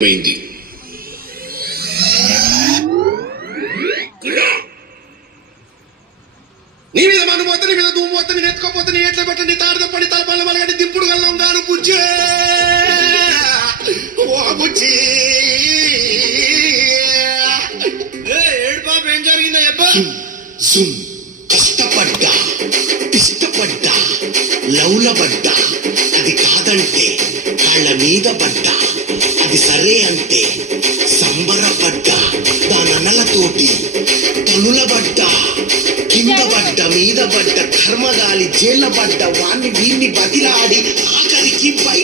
పోయింది. నీ మీద మను పోతే, నీ మీద దుమ్ము పోతే, నేను ఎత్తుకోపోతే, నీ ఎట్ల పెట్ట, నీ తాడుతో పడి తలపల్ల మలగడి దింపుడు గల్లం గాను బుజ్జే ఓ బుజ్జి. ఏడు పాప ఏం జరిగిందో చెప్పా. కష్టపడ్డా, ఇష్టపడ్డా, లౌలబడ్డా, అది కాదంటే కాళ్ళ మీద పడ్డా, అది సరే అంటే సంబరపడ్డా, దానన్నలతోటి తనులబడ్డా, కింద పడ్డ మీద పడ్డ, కర్మగాలి జైళ్ళ పడ్డ, వాణ్ణి వీణ్ణి బతిలాడి ఆఖరికి బయట